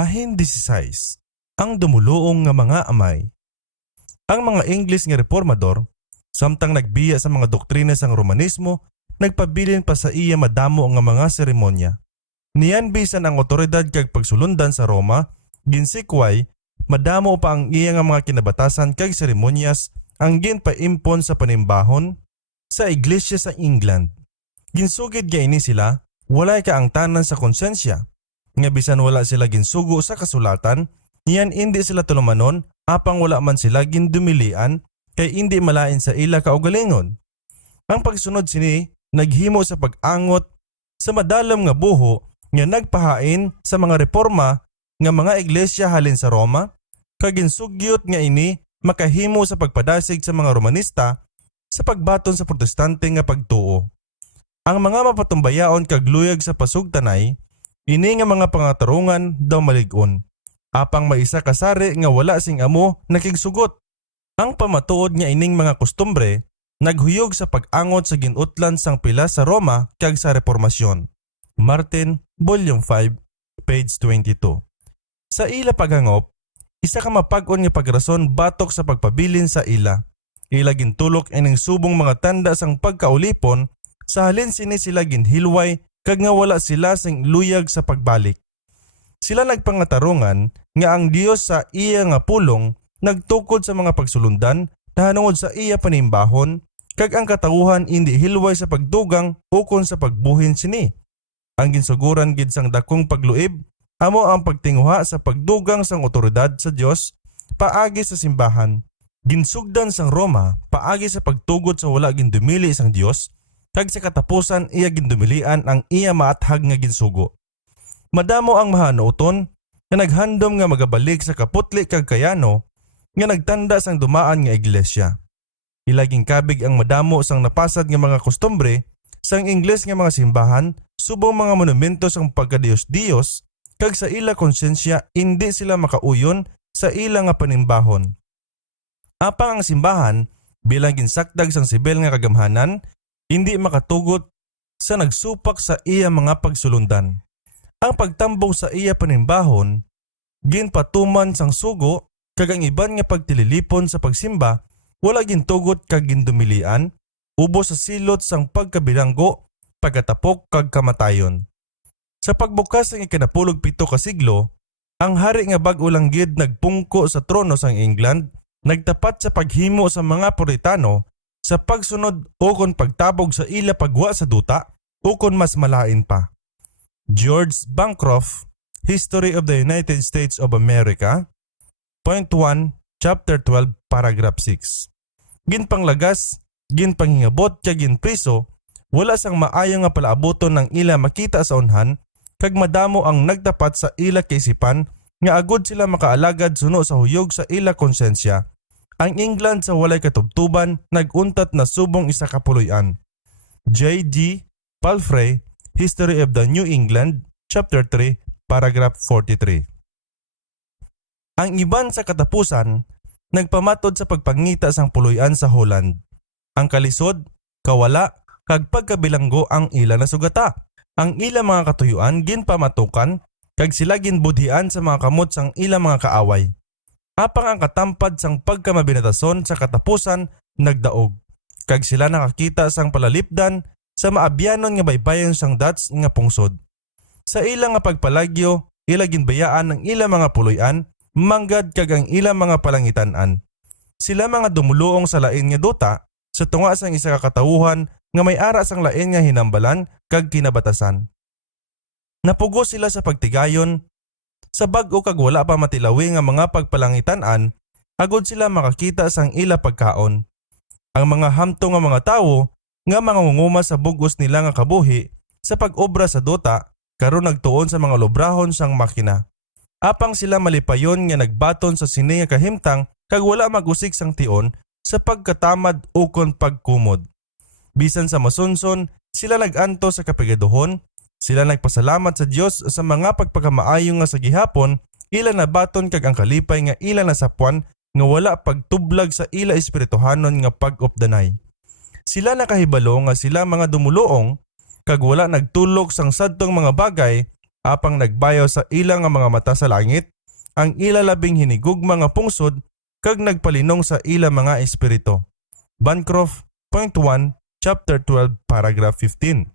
Bahin 16. Ang dumuluong nga mga amay. Ang mga English nga reformador, samtang nagbiya sa mga doktrina sang Romanismo, nagpabilin pa sa iya madamo nga mga seremonya. Niyan bisan ang otoridad kag pagsulundan sa Roma, ginsikway, madamo pa ang iya nga mga kinabatasan kag seremonyas ang ginpaimpon sa panimbahon sa iglesia sa England. Ginsugid nga ini sila, walay kaangtanan sa konsensya. Nga bisan wala sila ginsugo sa kasulatan, niyan hindi sila tulumanon apang wala man sila gindumilian kay hindi malain sa ila kaugalingon. Ang pagsunod sini naghimo sa pag-angot sa madalam nga buho nga nagpahain sa mga reforma nga mga iglesia halin sa Roma, kag ginsugyot nga ini makahimo sa pagpadasig sa mga Romanista sa pagbaton sa protestante nga pagtuo. Ang mga mapatumbayaon kag luyag sa pasugtanay, ini nga mga pangatarungan daw malig-on, apang maisa kasari nga wala sing amo nakigsugot. Ang pamatuod nga ining mga kustumbre naghuyog sa pag-angot sa ginutlan sang pila sa Roma kag sa Reformasyon. Martin, Volume 5, page 22. Sa ila paghangop, isa ka mapag-on nga pagrason batok sa pagpabilin sa ila. Ila gintulok ining subong mga tanda sang pagkaulipon, sa halin sini sila ginhilway kag nga wala sila sing luyag sa pagbalik. Sila nagpangatarungan nga ang Dios sa iya nga pulong nagtukod sa mga pagsulundan nahanungod sa iya panimbahon kag ang katawuhan hindi hilway sa pagdugang ukon sa pagbuhin sini. Ang ginsuguran gid sang dakong pagluib amo ang pagtinguha sa pagdugang sang otoridad sa Dios paagi sa simbahan. Ginsugdan sang Roma paagi sa pagtugot sa wala gindumili sang Dios kag sa katapusan iya gindumilian ang iya maathag nga ginsugo. Madamo ang mahanuoton nga naghandom nga magabalik sa kaputli kag kayano nga nagtanda sang dumaan nga iglesia. Ilaging kabig ang madamo sang napasad nga mga kustombre sang Ingles nga mga simbahan subong mga monumento sang pagkadiyos-diyos kag sa ila konsensya hindi sila makauyon sa ila nga panimbahon. Apang ang simbahan bilang ginsakdag sang sibil nga kagamhanan hindi makatugot sa nagsupak sa iya mga pagsulundan. Ang pagtambong sa iya panimbahon, ginpatuman sang sugo kag ang iban nga pagtililipon sa pagsimba, wala gintugot kag gindumilian, ubos sa silot sang pagkabilanggo, pagkatapok kag kamatayon. Sa pagbukas ng ikanapulog 7 ka siglo, ang hari nga bag-o lang gid nagpungko sa trono sang England, nagtapat sa paghimo sa mga Puritano sa pagsunod ukon pagtabog sa ila pagwa sa duta ukon mas malain pa. George Bancroft, History of the United States of America, Point 1, Chapter 12, Paragraph 6. Ginpanglagas, ginpanghingabot kag ginpriso, wala sang maayo nga palaaboton ng ila makita sa unhan, kag madamo ang nagtapat sa ila kaisipan nga agud sila makaalagad suno sa huyog sa ila konsensya. Ang England sa walay katubtuban naguntat na subong isa ka puloy-an. J.D. Palfrey, History of the New England, Chapter 3, Paragraph 43. Ang iban sa katapusan, nagpamatod sa pagpangita sang puloy-an sa Holland. Ang kalisod, kawala, kag pagkabilanggo ang ila na sugata. Ang ila mga katuyuan ginpamatukan, kag sila ginbudhian sa mga kamot sang ila mga kaaway. Apang ang katampad sang pagkamabinatason sa katapusan nagdaog, kag sila nakakita sang palalipdan sa maabyanon nga baybayon sang Dutch nga pungsod. Sa ila nga pagpalagyo, ila ginbayaan ang ila mga puloy-an, manggad kag ang ila mga palangitan-an. Sila mga dumuluong sa lain nga duta sa tunga sang isa ka katawuhan nga may ara sang lain nga hinambalan kag kinabatasan. Napugo sila sa pagtigayon, sa bag-o kag wala pa matilawi nga mga pagpalangitan-an, agud sila makakita sang ila pagkaon. Ang mga hamto nga mga tawo nga mangunguma sa bugos nila nga kabuhi sa pag-obra sa duta karon nagtuon sa mga lobrahon sang makina. Apang sila malipayon nga nagbaton sa sini nga kahimtang kag wala magusik sang tion sa pagkatamad ukon pagkumod. Bisan sa masunson, sila naganto sa kapigaduhon, sila nagpasalamat sa Dios sa mga pagpakamaayo nga sa gihapon, ila nabaton kag ang kalipay nga ila nasapuan nga wala pagtublag sa ila espirituhanon nga pag-updanay. Sila nakahibalo nga sila mga dumuluong kag wala nagtulok sang sadtong mga bagay apang nagbayaw sa ilang nga mga mata sa langit, ang ila labing hinigugma nga pungsod kag nagpalinong sa ila mga espiritu. Bancroft, Point 1, Chapter 12, Paragraph 15.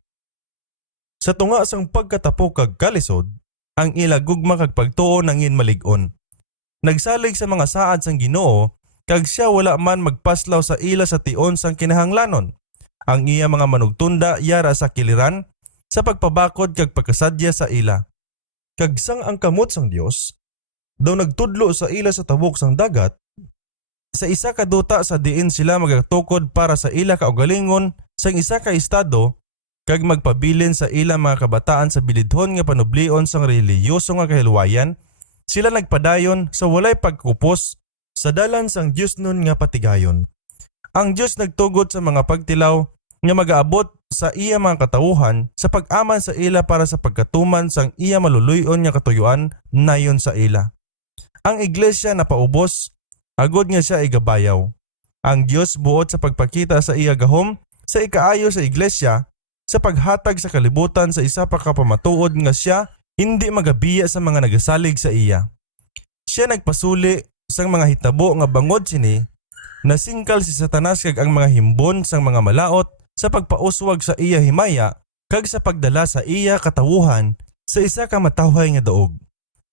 Sa tunga sang pagkatapo kag kalisod, ang ila gugma kag pagtuo nangin malig-on. Nagsalig sa mga saad sang Ginoo kag siya wala man magpaslaw sa ila sa tion sang kinahanglanon. Ang iya mga manugtunda yara sa kiliran sa pagpabakod kag pagkasadya sa ila. Kag sang ang kamot sang Dios daw nagtudlo sa ila sa tabok sang dagat, sa isa ka duta sa diin sila magatukod para sa ila kaugalingon sang isa ka estado kag magpabilin sa ila mga kabataan sa bilidhon nga panublion sang relihiyoso nga kahilwayan, sila nagpadayon sa walay pagkupos sa dalan sang Dios nun nga patigayon. Ang Dios nagtugot sa mga pagtilaw nga magaabot sa iya mga katawuhan sa pag-aman sa ila para sa pagkatuman sang iya maluluyon nga katuyuan nayon sa ila. Ang iglesia napaubos, agod nga siya igabayaw. Ang Dios buot sa pagpakita sa iya gahom sa ikaayo sa iglesia sa paghatag sa kalibutan sa isa pa kapamatuod nga siya hindi magabiya sa mga nagasalig sa iya. Siya nagpasuli sang mga hitabo nga bangod sini nasingkal si Satanas kag ang mga himbon sang mga malaot sa pagpauswag sa iya himaya kag sa pagdala sa iya katawuhan sa isa ka matawhay nga daog.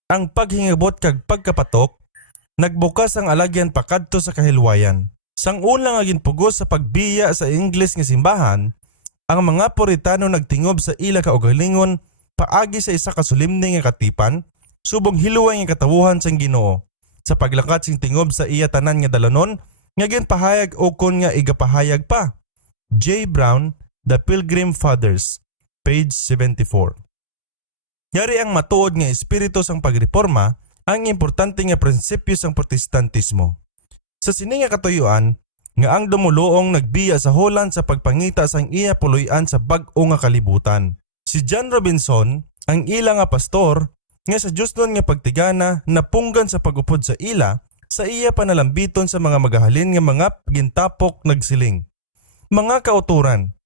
Ang paghingabot kag pagkapatok nagbukas ang alagyan pakadto sa kahilwayan. Sang una nga ginpugos sa pagbiya sa Ingles nga simbahan, ang mga Puritano nagtingob sa ila kaugalingon paagi sa isa ka sulimni nga katipan subong hiluway nga katawuhan sang Ginoo. Sa paglakat sing tingob sa iya tanan nga dalanon nga ginpahayag o kon nga igapahayag pa. J. Brown, The Pilgrim Fathers, page 74. Yari ang matuod nga espiritu sang pagreforma ang importante nga prinsipyo sang protestantismo. Sa sini nga katuyuan nga ang dumuluong nagbiya sa Holland sa pagpangita sang iya puloy-an sa bag-o nga kalibutan. Si John Robinson, ang ila nga pastor, nga sa Diyos nun nga pagtigana napunggan sa pagupod sa ila sa iya panalambiton sa mga magahalin nga mga gintapok nagsiling. Mga kauturan,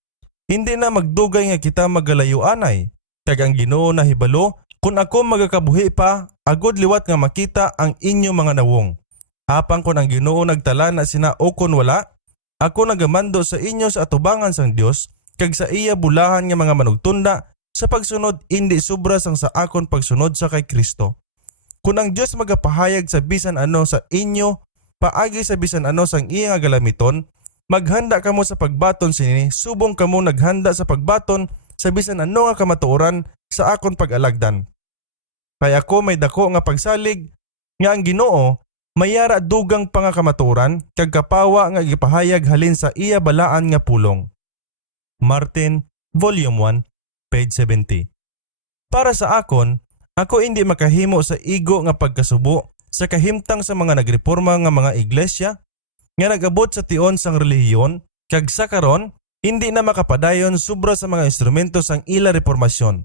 hindi na magdugay nga kita magalayuanay, kag ang Ginoo na hibalo, kung ako magakabuhi pa, agod liwat nga makita ang inyo mga nawong. Apang kung ang Ginoo nagtala na sina o kun wala, ako nagamando sa inyo sa atubangan sang Dios, kag sa iya bulahan nga mga manugtunda, sa pagsunod hindi sobra sang sa akon pagsunod sa kay Kristo. Kung ang Dios magapahayag sa bisan ano sa inyo, paagi sa bisan ano sang iya nga galamiton, maghanda kamo sa pagbaton sini, subong kamo naghanda sa pagbaton sa bisan ano nga kamatuoran sa akon pag-alagdan. Kaya ako may dako nga pagsalig nga ang Ginoo mayara dugang pangakamaturan kag kapawa nga gipahayag halin sa iya balaan nga pulong. Martin, Volume 1, page 70. Para sa akon, ako hindi makahimo sa igo nga pagkasubo sa kahimtang sa mga nagreforma nga mga iglesia nga nagabot sa tion sang relihiyon kag sa karon hindi na makapadayon sobra sa mga instrumento sang ila reformasyon.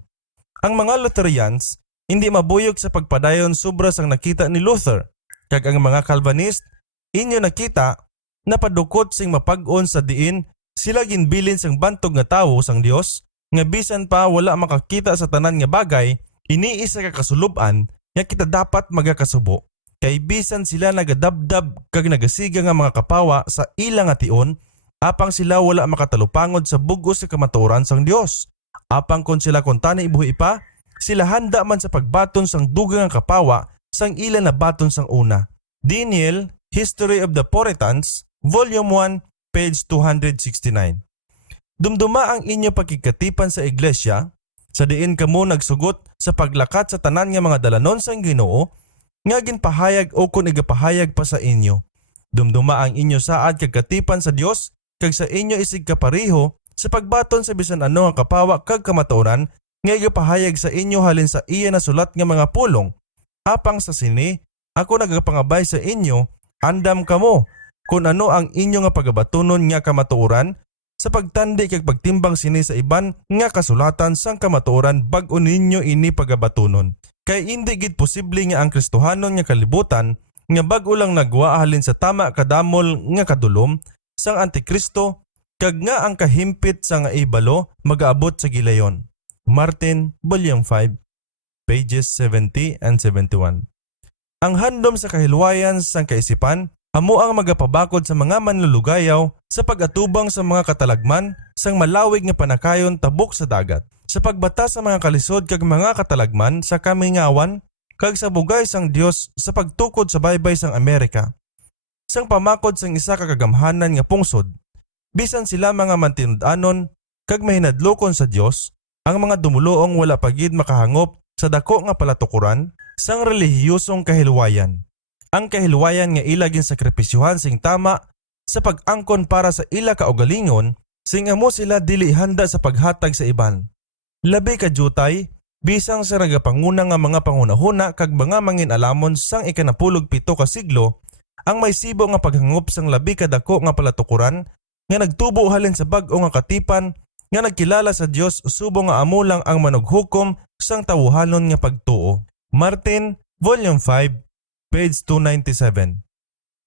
Ang mga Lutherans hindi mabuyog sa pagpadayon sobra sang nakita ni Luther kag ang mga Calvinist inyo nakita na padukot sing mapag-on sa diin sila ginbilin sang bantog nga tawo sang Dios nga bisan pa wala makakita sa tanan nga bagay iniisa ka kasuluban nga kita dapat magakasubo. Kay bisan sila nagadabdab kag nagasiga nga mga kapawa sa ilang nga tion, apang sila wala makatalupangod sa bugos sa kamatuoran sang Dios. Apang kon sila kontani ibuhi pa, sila handa man sa pagbaton sang dugang nga kapawa sang ilan na baton sang una. Daniel, History of the Puritans, Volume 1, page 269. Dumduma ang inyo pagkikatipan sa iglesia, sa diin kamo nagsugot sa paglakat sa tanan nga mga dalanon sang Ginoo, nga ginpahayag o kung igapahayag pa sa inyo. Dumduma ang inyo saad kag katipan sa Dios kag sa inyo isig kapareho sa pagbaton sa bisan ano nga kapawa kag kamatuoran nga igapahayag sa inyo halin sa iya na sulat nga mga pulong. Apang sa sini, ako nagapangabay sa inyo, andam kamo kung ano ang inyo nga pagabatunon nga kamatuoran sa pagtandi kag pagtimbang sini sa iban nga kasulatan sang kamatuoran bag-o ninyo ini pagabatunon. Kay hindi gid posible nga ang Kristohanon nga kalibutan nga bag-o lang nagwa halin sa tama kadamol nga kadulom sang Antikristo kag nga ang kahimpit sa nga ibalo magaabot sa gilayon. Martin, Volume 5, pages 70 and 71. Ang handom sa kahilwayan sang kaisipan amo ang magapabakod sa mga manlulugayaw sa pag-atubang sa mga katalagman sang malawig nga panakayon tabok sa dagat. Sa pagbata sa mga kalisod kag mga katalagman sa kamingawan kag sa bugay sang Dios sa pagtukod sa baybay sang Amerika. Sang pamakod sang isa ka kagamhanan nga pungsod, bisan sila mga mantinud-anon kag mahinadlokon sa Dios, ang mga dumuloong wala pagid makahangop sa dako nga palatukuran sang relihiyosong kahilwayan. Ang kahilwayan nga ila ginsakripisyuhan sing tama sa pag-angkon para sa ila kaugalingon sing amo sila dili handa sa paghatag sa iban. Labi ka jutay bisang sa nagapanguna nga mga pangunahuna kag mga mangin-alamon sang ikanapulog 7 ka siglo ang may sibo nga paghangop sang labi ka dako nga palatukuran nga nagtubo halin sa bag-o nga katipan nga nagkilala sa Dios subo nga amo lang ang manughukom sang tawuhanon nga pagtuo. Martin, Volume 5, page 297.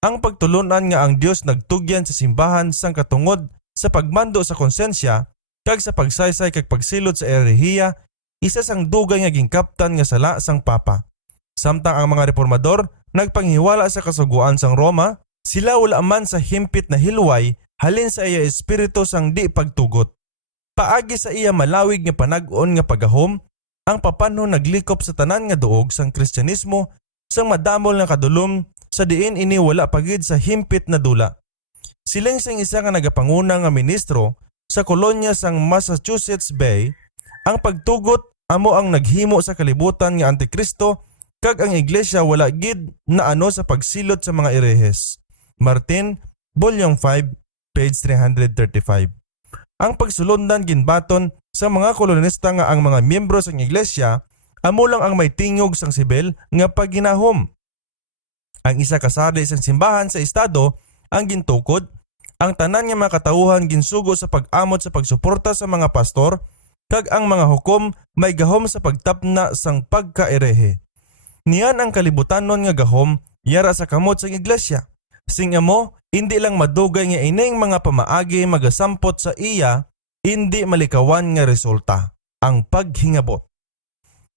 Ang pagtulunan nga ang Dios nagtugyan sa simbahan sang katungod sa pagmando sa konsensya kag sa pagsaysay kag pagsilot sa erehiya, isa sang dugay nga gingkaptan nga sala sang papa. Samtang ang mga reformador nagpanghiwala sa kasuguan sang Roma, sila wala man sa himpit na hilway halin sa iya espiritu sang di pagtugot. Paagi sa iya malawig nga panag-on nga pagahom, ang papanho naglikop sa tanan nga duog sang Kristyanismo sang madamol nga kadulom sa diin ini wala pagid sa himpit na dula. Siling sang isa nga nagapanguna nga ministro sa kolonya sang Massachusetts Bay, ang pagtugot amo ang naghimo sa kalibutan nga Antikristo kag ang iglesia wala gid na ano sa pagsilot sa mga erehes. Martin, Volume 5, page 335. Ang pagsulondan ginbaton sa mga kolonista nga ang mga miyembro sang iglesia amo lang ang may tingog sang sibil nga pagginahom. Ang isa kasari sang simbahan sa estado ang gintukod, ang tanan nga mga katauhan ginsugo sa pag-amot sa pagsuporta sa mga pastor kag ang mga hukom may gahom sa pagtapna sang pagkaerehe. Niyan ang kalibutanon nga gahom yara sa kamot sang iglesia. Sing amo hindi lang madugay nga ining mga pamaagi magasampot sa iya, hindi malikawan nga resulta, ang paghingabot.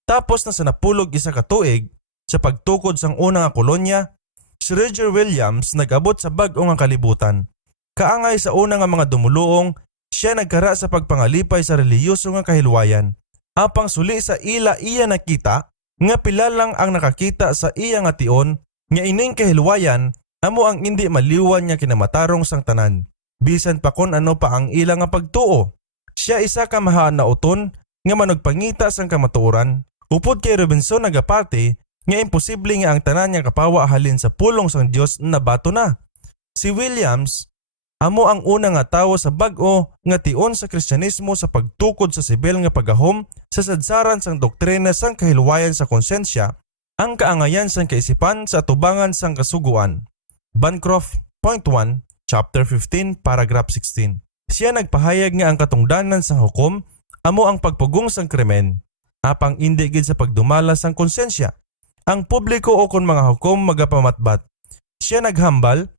Tapos na sa napulog isa ka tuig, sa pagtukod sang una nga kolonya, si Roger Williams nag-abot sa bag-o nga kalibutan. Kaangay sa una nga mga dumuluong, siya nagkara sa pagpangalipay sa relihiyoso nga kahilwayan. Apang suli sa ila iya nakita, nga pila lang ang nakakita sa iya nga tion, nga ining kahilwayan, amo ang hindi maliwan nga kinamatarong sang tanan. Bisan pa kon ano pa ang ila nga pagtuo. Siya isa ka mahaan na uton nga managpangita sang kamatuoran. Upod kay Robinson nagapati nga imposible nga ang tanan nga kapawa halin sa pulong sang Dios na bato na. Si Williams amo ang una nga tawo sa bag-o nga tion sa Kristyanismo sa pagtukod sa sibil nga pagahom sa sadsaran sang doktrina sang kahilwayan sa konsensya, ang kaangayan sang kaisipan sa atubangan sang kasuguan. Bancroft, Point 1, Chapter 15, Paragraph 16. Siya nagpahayag nga ang katungdanan sang hukom amo ang pagpugong sang krimen, apang indi gid sa pagdumala sang konsensya. Ang publiko o kon mga hukom magapamatbat. Siya naghambal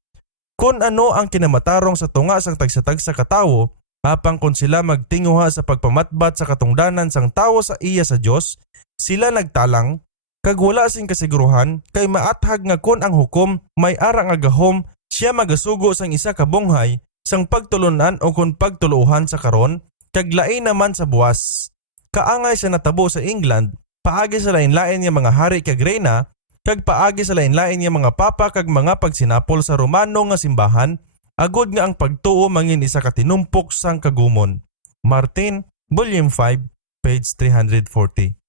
kung ano ang kinamatarong sa tunga sang tagsa-tagsa katawo, apang kung sila magtinguha sa pagpamatbat sa katungdanan sang tawo sa iya sa Dios, sila nagtalang kag wala sing kasiguruhan kay maathag nga kun ang hukom may ara nga gahom, siya magasugo sang isa ka bunghay sang pagtulunan o kun pagtuluhan sa karon kag lain naman sa buwas. Kaangay siya natabo sa England, paagi sa lain-lain nga mga hari kag reyna, kag paagi sa lain-lain nga mga papa kag mga pagsinapol sa Romano nga simbahan, agod nga ang pagtuo mangin isa ka tinumpok sang kagumon. Martin, Volume 5, page 340.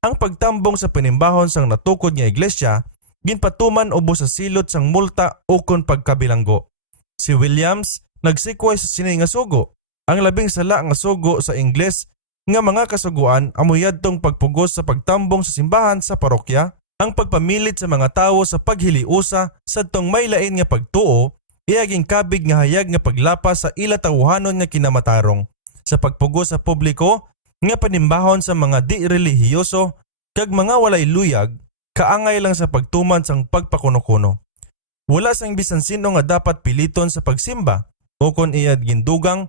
Ang pagtambong sa panimbahon sang natukod nga iglesia, ginpatuman ubos sa silot sang multa o kon pagkabilanggo. Si Williams nagsikway sa sini nga sugo. Ang labing sala nga sugo sa Ingles nga mga kasuguan amuyad tong pagpugos sa pagtambong sa simbahan sa parokya, ang pagpamilit sa mga tawo sa paghiliusa sadtong may lain nga pagtuo, iaging kabig nga hayag nga paglapas sa ila tawuhanon nga kinamatarong. Sa pagpugos sa publiko, nga panimbahon sa mga di-relihiyoso kag mga walay luyag, kaangay lang sa pagtuman sang pagpakuno-kuno. Wala sang bisan sino nga dapat piliton sa pagsimba o kon iyad gindugang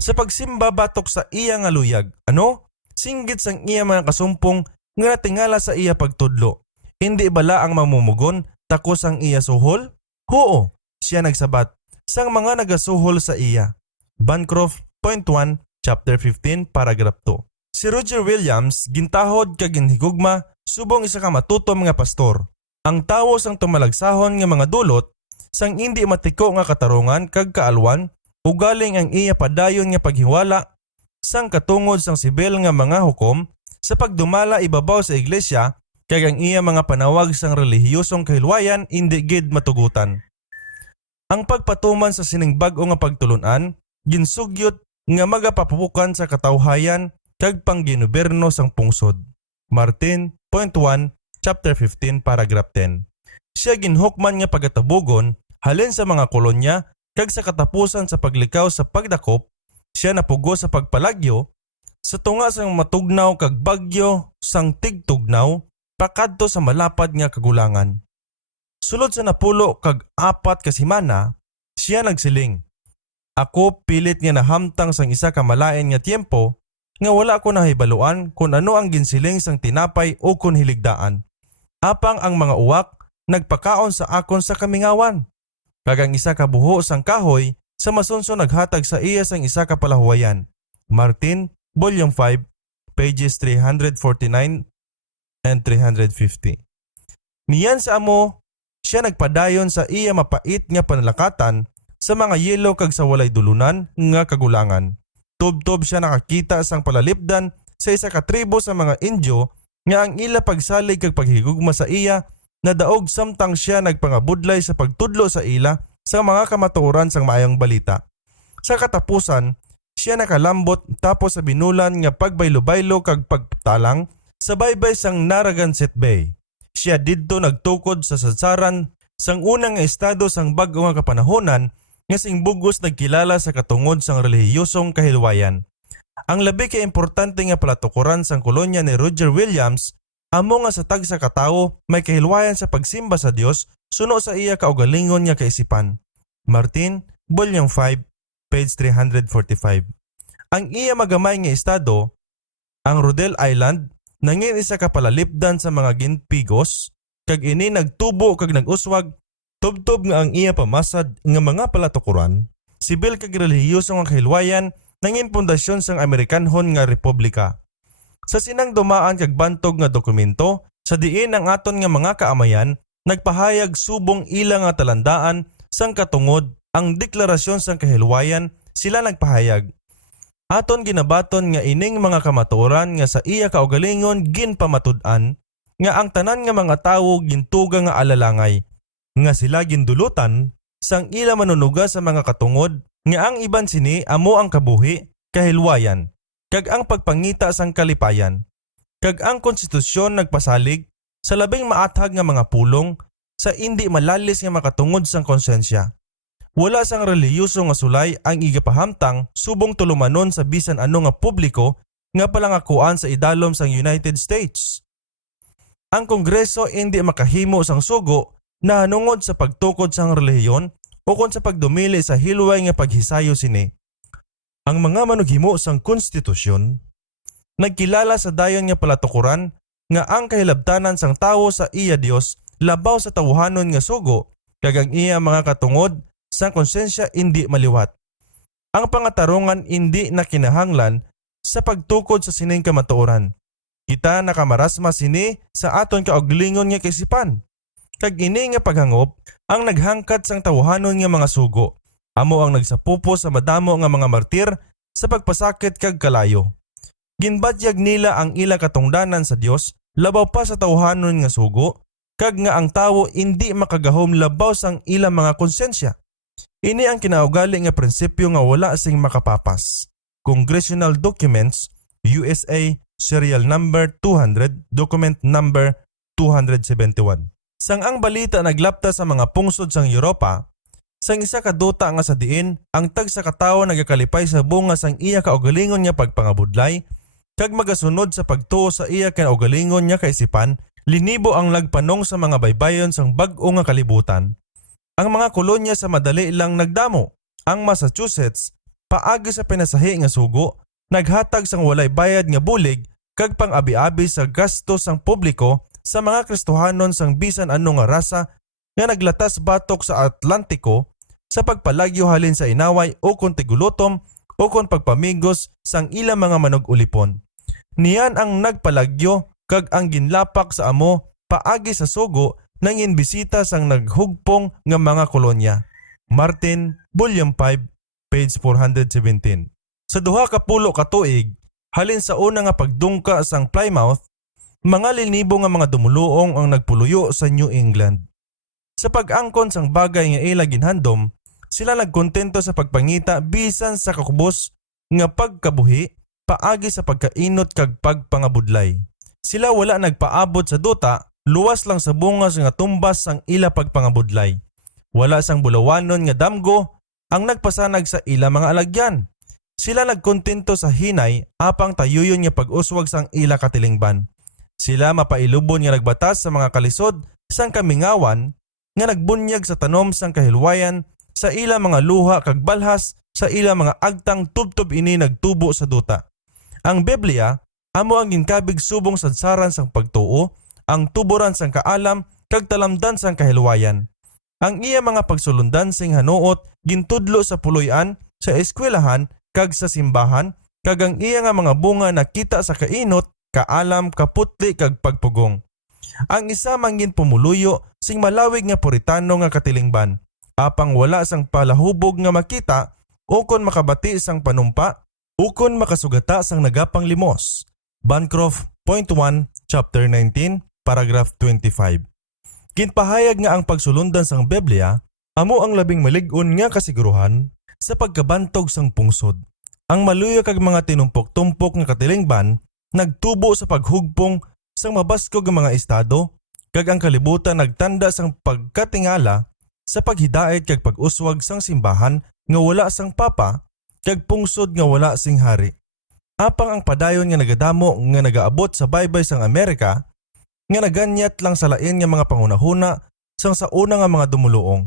sa pagsimba batok sa iya nga luyag. Ano? Singgit sang iya mga kasumpong nga tingala sa iya pagtudlo. Hindi bala ang mamumugon takos ang iya suhol? Oo, siya nagsabat sang mga nagasuhol sa iya. Bancroft, point 1, chapter 15, paragraph 2. Si Roger Williams gintahod kag ginhigugma subong isa ka matutom nga pastor. Ang tawo sang tumalagsahon nga mga dulot sang hindi matiko nga katarungan kag kaalwan ugaling ang iya padayon nga paghiwala sang katungod sang sibil nga mga hukom sa pagdumala ibabaw sa iglesia kag ang iya mga panawag sang relihiyosong kahilwayan indi gid matugutan. Ang pagpatuman sa sining bag-o nga pagtulunan ginsugyot nga magapapupukan sa katawhayan kag pangginuberno sang pungsod. Martin, point 1, chapter 15, paragraph 10. Siya ginhukman nga pagatabugon halin sa mga kolonya kag sa katapusan sa paglikaw sa pagdakop, siya napugo sa pagpalagyo sa tunga sang matugnaw kag bagyo sang tigtugnaw pakadto sa malapad nga kagulangan. Sulod sa napulo kag 4 ka semana, siya nagsiling, "Ako pilit nga nahamtang sang isa ka malain nga tiempo nga wala ko nahibaluan kung ano ang ginsiling sang tinapay o kung hiligdaan. Apang ang mga uwak nagpakaon sa akon sa kamingawan. Kag ang isa ka buho sang kahoy sa masunso naghatag sa iya sang isa ka palahuwayan." Martin, Volume 5, pages 349 and 350. Niyan sa amo, siya nagpadayon sa iya mapait nga panalakatan sa mga yelo kag sa walay dulunan nga kagulangan. Tubtob siya nakakita sang palalipdan sa isa ka tribo sa mga Indio nga ang ila pagsalig kag paghigugma sa iya na daog samtang siya nagpangabudlay sa pagtudlo sa ila sa mga kamatuoran sang maayong balita. Sa katapusan, siya nakalambot tapos sa binulan nga pagbaylo-baylo kag pagtalang sa baybay sang Narragansett Bay. Siya didto nagtukod sa sadsaran sang unang estado sang bag-o nga kapanahonan nga sing bugos nagkilala sa katungod sang relihiyosong kahilwayan. Ang labi ka importante nga palatukuran sang kolonya ni Roger Williams amo nga sa tag sa katawo may kahilwayan sa pagsimba sa Dios suno sa iya kaugalingon nga kaisipan. Martin, Volume 5, page 345. Ang iya magamay nga estado, ang Rodel Island, nangin isa ka palalipdan sa mga ginpigos, kag ini nagtubo kag nag-uswag, tubtob nga ang iya pamasad nga mga palatukuran, sibil kag relihiyosong nga kahilwayan, nangin pundasyon sang Amerikanhon nga republika. Sa sinang dumaan kag bantog nga dokumento, sa diin ang aton nga mga kaamayan, nagpahayag subong ilang nga talandaan sang katungod ang deklarasyon sang kahilwayan sila nagpahayag. Aton ginabaton nga ining mga kamatuoran nga sa iya kaugalingon ginpamatud-an nga ang tanan nga mga tawo gintuga nga alalangay nga sila gindulutan sang ila manunuga sa mga katungod nga ang iban sini amo ang kabuhi, kahilwayan, kag ang pagpangita sang kalipayan, kag ang konstitusyon nagpasalig sa labing maathag nga mga pulong sa indi malalis nga makatungod sang konsensya. Wala sang relihiyoso nga sulay ang igapahamtang subong tulumanon sa bisan ano nga publiko nga palangakuan sa idalom sang United States. Ang Kongreso hindi makahimo sang sugo na hanungod sa pagtukod sang relihiyon o kon sa pagdumili sa hilway nga paghisayo sini. Ang mga manughimo sang konstitusyon nagkilala sa dayon nga palatukuran nga ang kahilabtanan sang tawo sa iya Dios labaw sa tawhanon nga sugo kag ang iya mga katungod sang konsensya hindi maliwat. Ang pangatarungan hindi na kinahanglan sa pagtukod sa sining kamatuoran. Kita nakamarasma sini sa aton kauglingon nga kaisipan. Kag ini nga paghangop ang naghangkat sang tawhanon nga mga sugo. Amo ang nagsapupo sa madamo nga mga martir sa pagpasakit kag kalayo. Ginbatyag nila ang ila katungdanan sa Dios labaw pa sa tawhanon nga sugo kag nga ang tawo hindi makagahom labaw sang ila mga konsensya. Ini ang kinaugali nga prinsipyo nga wala sing makapapas. Congressional Documents, USA, Serial Number 200, Document Number 271. Sang ang balita naglapta sa mga pungsod sang Europa, sang isa ka duta nga sa diin, ang tag sa katawo nagakalipay sa bunga sang iya kaugalingon nga pagpangabudlay, kag magasunod sa pagtuo sa iya kaugalingon nga kaisipan, linibo ang lagpanong sa mga baybayon sang bag-o nga kalibutan. Ang mga kolonya sa madali lang nagdamo. Ang Massachusetts, paagi sa pinasahi nga sugo, naghatag sang walay bayad nga bulig kag pang-abi-abi sa gastos sang publiko sa mga Kristohanon sang bisan ano nga rasa nga naglatas batok sa Atlantiko sa pagpalagyo halin sa inaway o kon tigulutom o kon pagpamigos sang ilang mga manug-ulipon. Niyan ang nagpalagyo kag ang ginlapak sa amo paagi sa sugo nang inbisita sang naghugpong nga mga kolonya. Martin, Volume 5, page 417. Sa duha ka pulo ka tuig, halin sa una nga pagdungka sang Plymouth, mga linibo nga mga dumuluong ang nagpuluyo sa New England. Sa pag-angkon sang bagay nga ila ginhandom, sila nagkontento sa pagpangita bisan sa kakubos nga pagkabuhi paagi sa pagkainot kag pagpangabudlay. Sila wala nagpaabot sa duta, luwas lang sa bungas nga tumbas ang ila pagpangabudlay. Wala sang bulawanon nga damgo ang nagpasanag sa ila mga alagyan. Sila nagkontento sa hinay apang tayuyon nga pag-uswag sang ila katilingban. Sila mapailubon nga nagbatas sa mga kalisod sang kamingawan nga nagbunyag sa tanom sang kahilwayan sa ila mga luha kag balhas sa ila mga agtang tubtob ini nagtubo sa duta. Ang Biblia amo ang ginkabig subong sadsaran sang pagtuo, ang tuboran sang kaalam kag talamdan sang kahilwayan. Ang iya mga pagsulundan sing hanuot gintudlo sa puloy-an, sa eskwelahan kag sa simbahan, kag ang iya nga mga bunga nakita sa kainot, kaalam, kaputli kag pagpugong. Ang isa mangin pumuluyo sing malawig nga puritano nga katilingban, apang wala sang palahubog nga makita o kon makabati sang panumpa o kon makasugata sang nagapang limos. Bancroft, Point 1, Chapter 19, Paragraph 25. Ginpahayag nga ang pagsulundan sang Biblia amo ang labing malig-on nga kasiguruhan sa pagkabantog sang pungsod. Ang maluyo kag mga tinumpok-tumpok nga katilingban nagtubo sa paghugpong sang mabaskog nga mga estado kag ang kalibutan nagtanda sang pagkatingala sa paghidaet kag pag-uswag sang simbahan nga wala sang papa kag pungsod nga wala sing hari. Apang ang padayon nga nagadamo nga nagaabot sa baybay sang Amerika nga naganyat lang sa lain nga mga pangunahuna sang sa una nga mga dumuluong.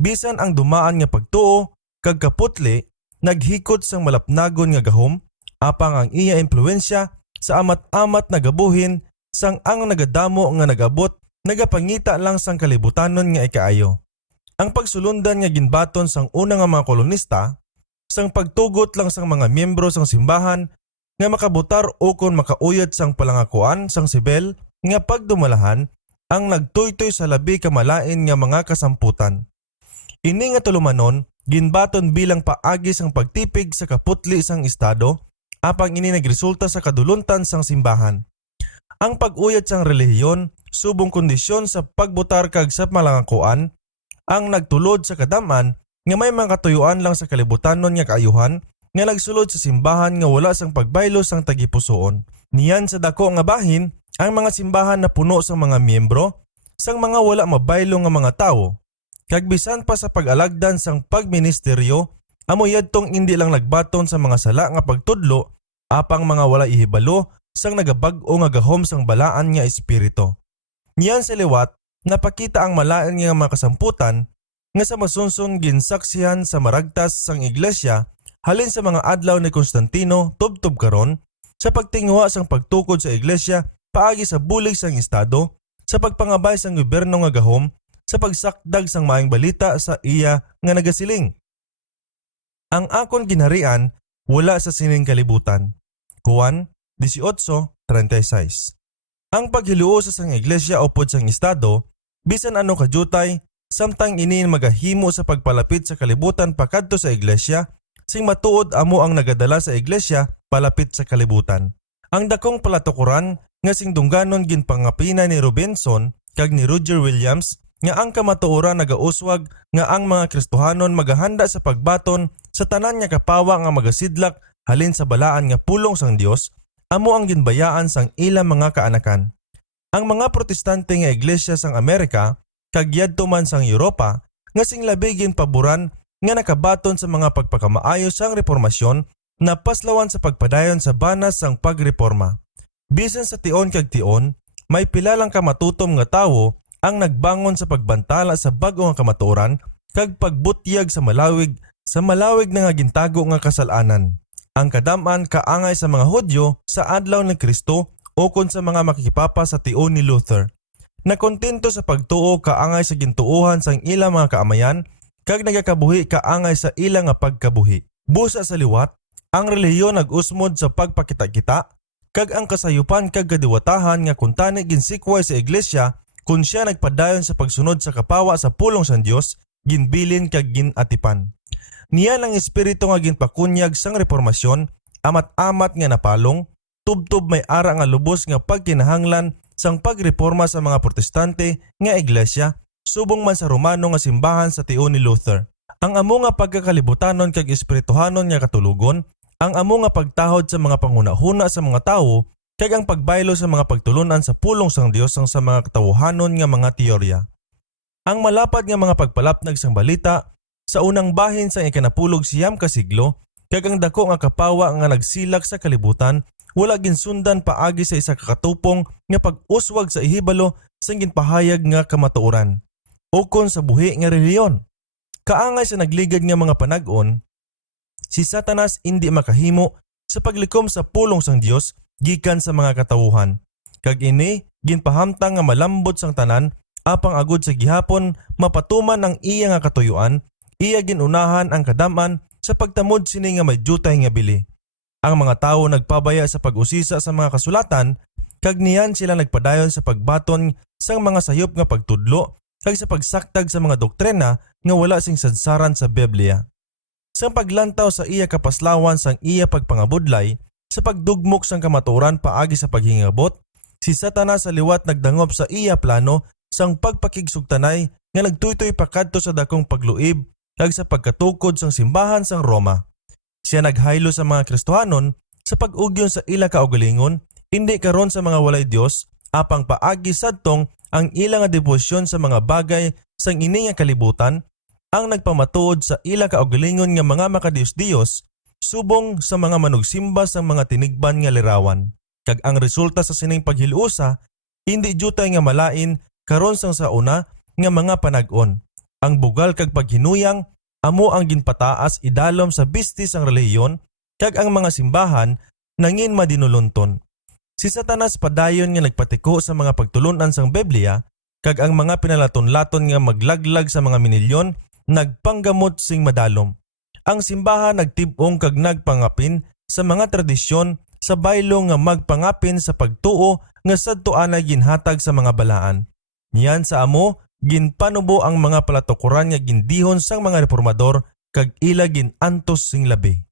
Bisan ang dumaan nga pagtuo kag kaputli naghikot sang malapnagon nga gahom, apang ang iya impluwensya sa amat-amat nagabuhin sang ang nagadamo nga nagabot nagapangita lang sang kalibutanon nga ikaayo. Ang pagsulundan nga ginbaton sang una nga mga kolonista sang pagtugot lang sang mga miyembro sang simbahan nga makabutar o kon makauyat sang palangakuan sang sibel nga pagdumalahan ang nagtuytoy sa labi kamalain nga mga kasamputan. Ini nga tulumanon ginbaton bilang paagi sang pagtipig sa kaputli sang estado, apang ini nagresulta sa kaduluntan sang simbahan. Ang pag-uyat sang relihiyon subong kondisyon sa pagbutar kag sa malangakuan ang nagtulod sa kadaman nga may mga katuyuan lang sa kalibutanon nga kaayuhan nga nagsulod sa simbahan nga wala sang pagbaylo sang tagipusoon. Niyan sa dako nga bahin ang mga simbahan na puno sa mga miyembro sang mga wala mabaylo nga mga tawo. Kag bisan pa sa pag-alagdan sang pagministeryo, amo yadtong hindi lang nagbaton sa mga sala nga pagtudlo, apang mga wala ihibalo sang nagabag-o nga gahom sang balaan nga espiritu. Niyan sa liwat, napakita ang malain nga mga kasamputan nga sa masunson ginsaksihan sa maragtas sang iglesia halin sa mga adlaw ni Constantino tubtob karon sa pagtingwa sang pagtukod sa iglesia paagi sa bulig sang estado, sa pagpangabay sang gobyerno nga gahom, sa pagsakdag sang maayong balita sa iya nga nagasiling. Ang akon ginharian wala sa sining kalibutan. Juan 18:36. Ang paghiluo sa sang iglesia upod sang estado, bisan ano kajutay, samtang ini magahimo sa pagpalapit sa kalibutan pakadto sa iglesia, sing matuod amo ang nagadala sa iglesia palapit sa kalibutan. Ang dakong palatukuran nga sing dungganon ginpangapina ni Robinson kag ni Roger Williams nga ang kamatuoran nagauswag nga ang mga Kristohanon magahanda sa pagbaton sa tanan nga kapawa nga magasidlak halin sa balaan nga pulong sang Dios, amo ang ginbayaan sang ilang mga kaanakan. Ang mga protestante nga iglesia sang Amerika kag yadto man sang Europa nga sing labi ginpaboran nga nakabaton sa mga pagpakamaayo sang reformasyon na paslawan sa pagpadayon sa banas sang pagreforma. Bisan sa tion kag tion, may pilalang kamatutom nga tawo ang nagbangon sa pagbantala sa bag-o nga kamatuoran kag pagbutyag sa malawig na nga gintago nga kasalanan. Ang kadam-an kaangay sa mga Hudyo sa adlaw ni Kristo ukon sa mga makikipapa sa tion ni Luther. Nakontento sa pagtuo kaangay sa gintuohan sang ilang mga kaamayan kag nagakabuhi kaangay sa ilang nga pagkabuhi. Busa sa liwat, ang relihiyon nag-usmod sa pagpakita-kita kag ang kasayupan kag kadiwatahan nga kuntani ginsikway sa iglesia kun siya nagpadayon sa pagsunod sa kapawa sa pulong sang Dios, ginbilin kag ginatipan. Niya ang espiritu nga ginpakunyag sang reformasyon, amat-amat nga napalong, tubtob may ara nga lubos nga pagkinahanglan sang pagreforma sa mga protestante nga iglesia, subong man sa Romano nga simbahan sa tion ni Luther. Ang amo nga pagkakalibutanon kag espirituhanon nga katulugon, ang amo nga pagtahod sa mga panghuna-huna sa mga tawo, kag ang pagbaylo sa mga pagtulunan sa pulong sang Dios sang sa mga katawuhanon nga mga teorya. Ang malapad nga mga pagpalapnag sang balita sa unang bahin sang ikanapulog siyam ka siglo, kag ang dako nga kapawa nga nagsilak sa kalibutan, wala ginsundan paagi sa isa ka katupong nga pag-uswag sa ihibalo sang ginpahayag nga kamatuoran ukon sa buhi nga relihiyon. Kaangay sa nagligad nga mga panag-on, si Satanas hindi makahimo sa paglikom sa pulong sang Dios gikan sa mga katawuhan. Kag ini ginpahamtang nga malambot sang tanan apang agud sa gihapon mapatuman ang iya nga katuyuan, iya ginunahan ang kadam-an sa pagtamod sini nga may jutay nga bili. Ang mga tawo nagpabaya sa pag-usisa sa mga kasulatan, kag niyan sila nagpadayon sa pagbaton sang mga sayop nga pagtudlo kag sa pagsaktag sa mga doktrina nga wala sing sadsaran sa Biblia. Sa paglantaw sa iya kapaslawan sang iya pagpangabudlay, sa pagdugmok sang kamatuoran paagi sa paghingabot, si Satanas sa liwat nagdangop sa iya plano sang pagpakigsugtanay nga nagtuytoy pakadto sa dakong pagluib kag sa pagkatukod sang simbahan sang Roma. Siya naghaylo sa mga Kristohanon sa pag-ugyon sa ila kaugalingon, hindi karon sa mga walay Dios, apang paagi sadtong ang ila nga debosyon sa mga bagay sang ini nga kalibutan, ang nagpamatuod sa ila kaugalingon nga mga makadios-dios, subong sa mga manugsimba sa mga tinigban nga lirawan. Kag ang resulta sa sining paghilusa, hindi jutay nga malain karon sang sa una nga mga panag-on. Ang bugal kag paghinuyang amo ang ginpataas idalom sa bistis ang relihiyon kag ang mga simbahan nangin madinulunton. Si Satanas padayon nga nagpatiko sa mga pagtulunan sang Biblia kag ang mga pinalaton-laton nga maglaglag sa mga minilyon nagpanggamot sing madalom. Ang simbahan nagtib-ong kag nagpangapin sa mga tradisyon sa baylo nga magpangapin sa pagtuo nga sadto anay ginhatag sa mga balaan. Niyan sa amo ginpanubo ang mga palatukuran nga gindihon sang mga reformador kag ila ginantos sing labi.